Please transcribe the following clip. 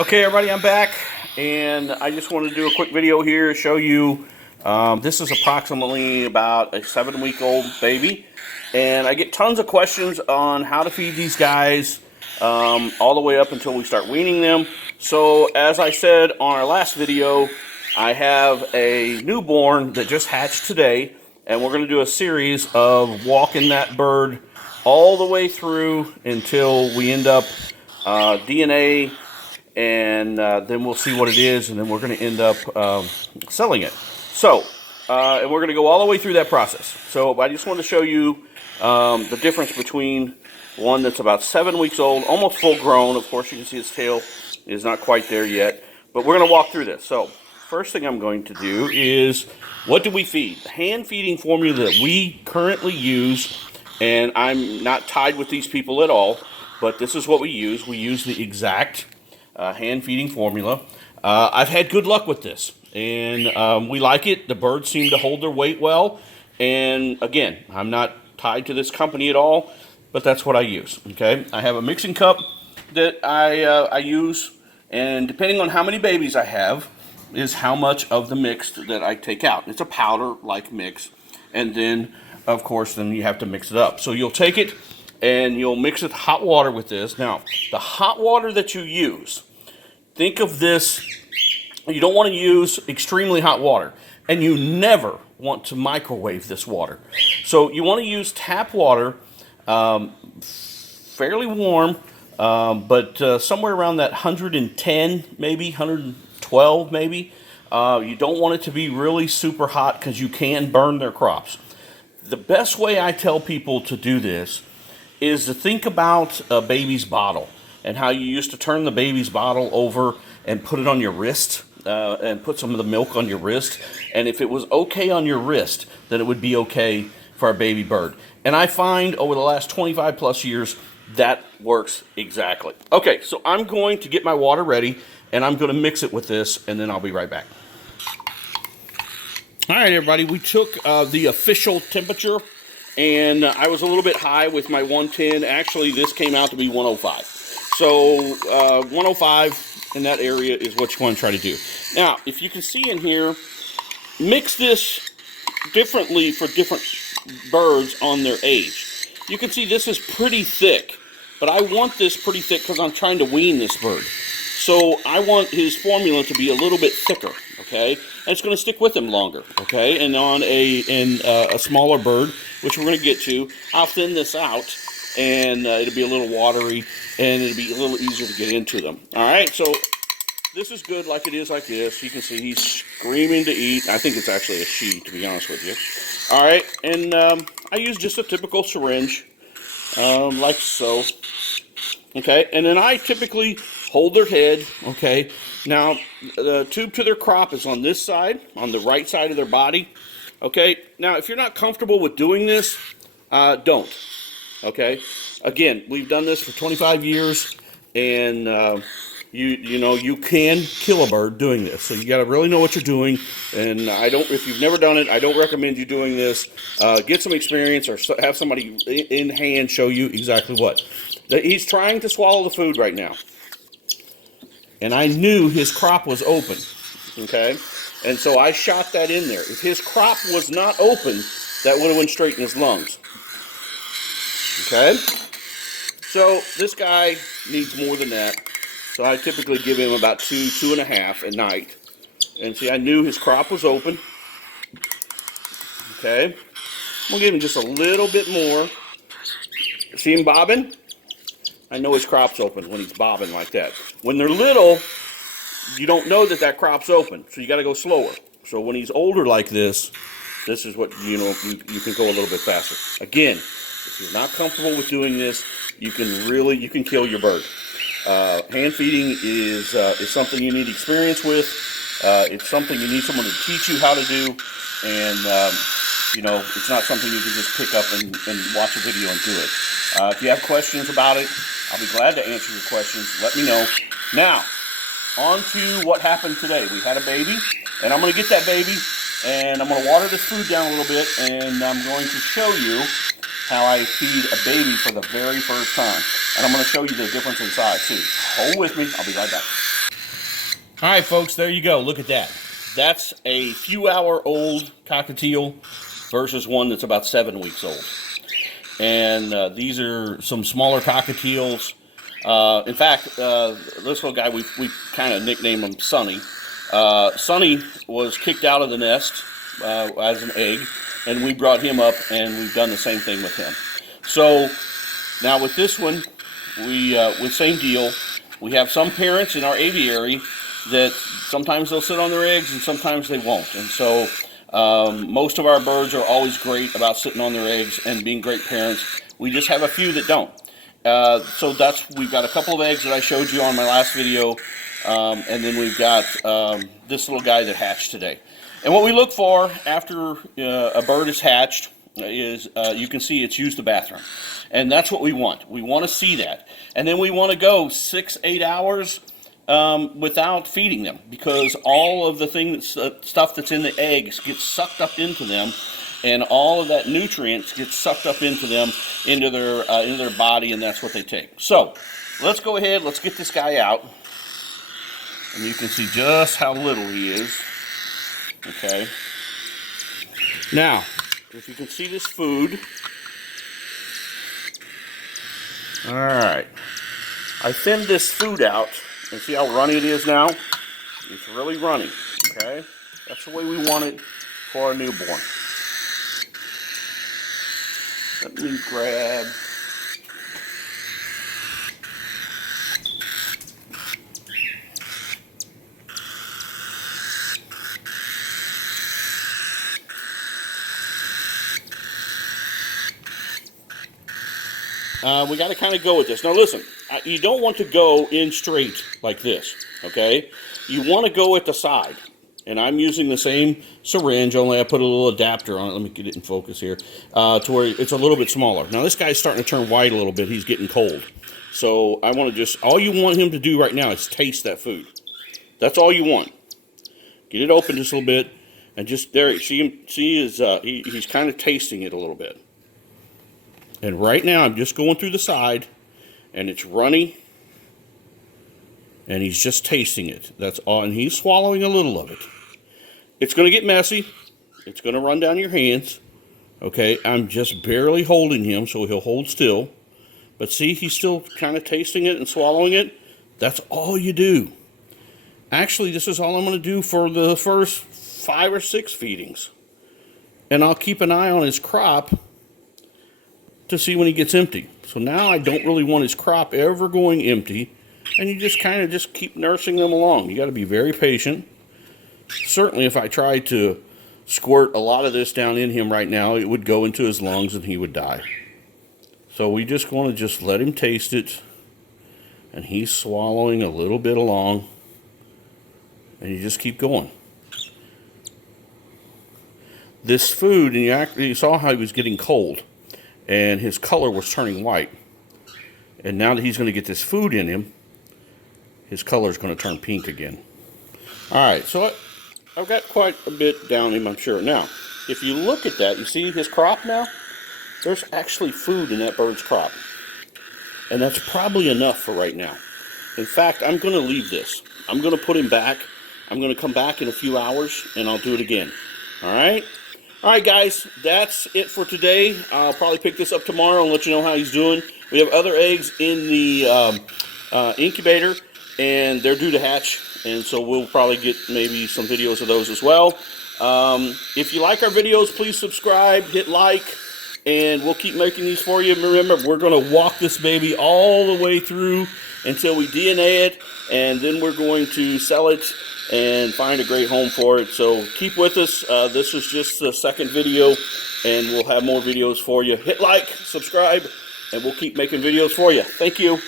Okay, everybody, I'm back, and I just want to do a quick video here, show you, this is approximately about a 7-week-old baby, and I get tons of questions on how to feed these guys all the way up until we start weaning them. So, as I said on our last video, I have a newborn that just hatched today, and we're going to do a series of walking that bird all the way through until we end up DNA, and then we'll see what it is, and then we're going to end up selling it. So, and we're going to go all the way through that process. So I just want to show you the difference between one that's about 7 weeks old, almost full grown. Of course, you can see his tail is not quite there yet, but we're going to walk through this. So first thing I'm going to do is, what do we feed? The hand feeding formula that we currently use, and I'm not tied with these people at all, but this is what we use. We use the exact hand feeding formula. I've had good luck with this, and we like it. The birds seem to hold their weight well, and again, I'm not tied to this company at all, but that's what I use. Okay, I have a mixing cup that I use, and depending on how many babies I have is how much of the mix that I take out. It's a powder like mix, and then of course then you have to mix it up. So you'll take it and you'll mix it hot water with this. Now, the hot water that you use, think of this, you don't want to use extremely hot water, and you never want to microwave this water. So you want to use tap water, fairly warm, but somewhere around that 110, maybe 112 maybe. You don't want it to be really super hot because you can burn their crops. The best way I tell people to do this is to think about a baby's bottle and how you used to turn the baby's bottle over and put it on your wrist and put some of the milk on your wrist. And if it was okay on your wrist, then it would be okay for a baby bird. And I find over the last 25 plus years, that works exactly. Okay, so I'm going to get my water ready, and I'm going to mix it with this, and then I'll be right back. All right, everybody, we took the official temperature, and I was a little bit high with my 110. Actually, this came out to be 105. So 105 in that area is what you want to try to do. Now, if you can see in here, mix this differently for different birds on their age. You can see this is pretty thick, but I want this pretty thick because I'm trying to wean this bird. So I want his formula to be a little bit thicker, okay? And it's going to stick with him longer, okay? And on a smaller bird, which we're going to get to, I'll thin this out, and it'll be a little watery, and it'll be a little easier to get into them. All right, so this is good like it is like this. You can see he's screaming to eat. I think it's actually a she, to be honest with you. All right, and I use just a typical syringe, like so. Okay, and then I typically hold their head, okay? Now, the tube to their crop is on this side, on the right side of their body, okay? Now, if you're not comfortable with doing this, don't, okay? Again, we've done this for 25 years, and you know, you can kill a bird doing this. So you got to really know what you're doing, and if you've never done it, I don't recommend you doing this. Get some experience or have somebody in hand show you exactly what. He's trying to swallow the food right now. And I knew his crop was open, okay? And so I shot that in there. If his crop was not open, that would have went straight in his lungs, okay? So this guy needs more than that. So I typically give him about 2.5 at night. And see, I knew his crop was open, okay? I'm gonna give him just a little bit more. See him bobbing? I know his crop's open when he's bobbing like that. When they're little, you don't know that that crop's open, so you got to go slower. So when he's older like this is what, you know, you can go a little bit faster. Again, if you're not comfortable with doing this, you can kill your bird. Hand feeding is something you need experience with. It's something you need someone to teach you how to do, and you know, it's not something you can just pick up and watch a video and do it. If you have questions about it, I'll be glad to answer your questions. Let me know. Now, on to what happened today. We had a baby, and I'm going to get that baby, and I'm going to water this food down a little bit, and I'm going to show you how I feed a baby for the very first time. And I'm going to show you the difference in size, too. Hold with me. I'll be right back. All right, folks, there you go. Look at that. That's a few-hour-old cockatiel versus one that's about 7 weeks old. And these are some smaller cockatiels. In fact, this little guy, we kind of nicknamed him Sonny. Sonny was kicked out of the nest as an egg, and we brought him up, and we've done the same thing with him. So now with this one, with same deal. We have some parents in our aviary that sometimes they'll sit on their eggs and sometimes they won't. And so most of our birds are always great about sitting on their eggs and being great parents. We just have a few that don't. So we've got a couple of eggs that I showed you on my last video, and then we've got this little guy that hatched today. And what we look for after a bird is hatched is you can see it's used the bathroom. And that's what we want. We want to see that. And then we want to go 6-8 hours without feeding them, because all of the stuff that's in the eggs gets sucked up into them, and all of that nutrients get sucked up into them, into their body, and that's what they take. So let's go ahead, let's get this guy out, and you can see just how little he is. Okay. Now, if you can see this food, all right, I thinned this food out, and see how runny it is now? It's really runny, okay? That's the way we want it for a newborn. Let me grab... we got to kind of go with this. Now listen, you don't want to go in straight like this, okay? You want to go at the side. And I'm using the same syringe, only I put a little adapter on it. Let me get it in focus here, to where it's a little bit smaller. Now this guy's starting to turn white a little bit. He's getting cold. So I want to just, all you want him to do right now is taste that food. That's all you want. Get it open just a little bit, and just, there, see him, he's kind of tasting it a little bit. And right now, I'm just going through the side, and it's runny, and he's just tasting it. That's all, and he's swallowing a little of it. It's going to get messy. It's going to run down your hands. Okay, I'm just barely holding him, so he'll hold still. But see, he's still kind of tasting it and swallowing it. That's all you do. Actually, this is all I'm going to do for the first 5 or 6 feedings. And I'll keep an eye on his crop to see when he gets empty. So now I don't really want his crop ever going empty, and you just kind of just keep nursing them along. You got to be very patient. Certainly if I tried to squirt a lot of this down in him right now, it would go into his lungs and he would die. So we just want to just let him taste it, and he's swallowing a little bit along, and you just keep going. This food, and you saw how he was getting cold, and his color was turning white. And now that he's going to get this food in him, his color is going to turn pink again. All right, so I've got quite a bit down him, I'm sure. Now, if you look at that, you see his crop now? There's actually food in that bird's crop. And that's probably enough for right now. In fact, I'm going to leave this. I'm going to put him back. I'm going to come back in a few hours, and I'll do it again. All right? All right, guys, that's it for today. I'll probably pick this up tomorrow and let you know how he's doing. We have other eggs in the incubator, and they're due to hatch, and so we'll probably get maybe some videos of those as well. If you like our videos, please subscribe, hit like, and we'll keep making these for you. Remember, we're going to walk this baby all the way through until we DNA it, and then we're going to sell it and find a great home for it. So keep with us. This is just the second video, and we'll have more videos for you. Hit like, subscribe, and we'll keep making videos for you. Thank you.